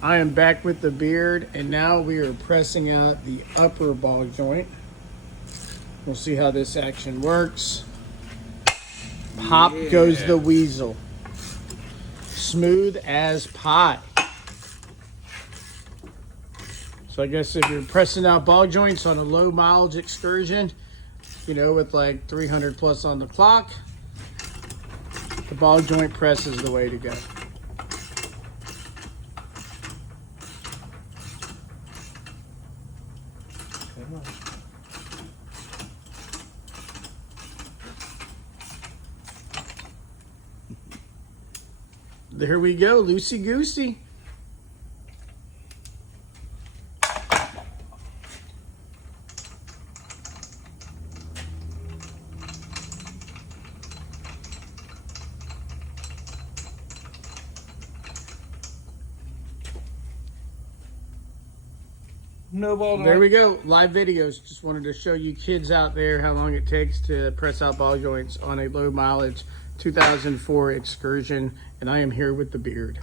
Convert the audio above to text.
I am back with the beard, and now we are pressing out the upper ball joint. We'll see how this action works. Pop goes the weasel. Smooth as pie. So I guess if you're pressing out ball joints on a low mileage excursion, you know, with like 300 plus on the clock, the ball joint press is the way to go. There we go, loosey goosey. No ball. There we go, live videos. Just wanted to show you kids out there how long it takes to press out ball joints on a low mileage 2004 Excursion, and I am here with the beard.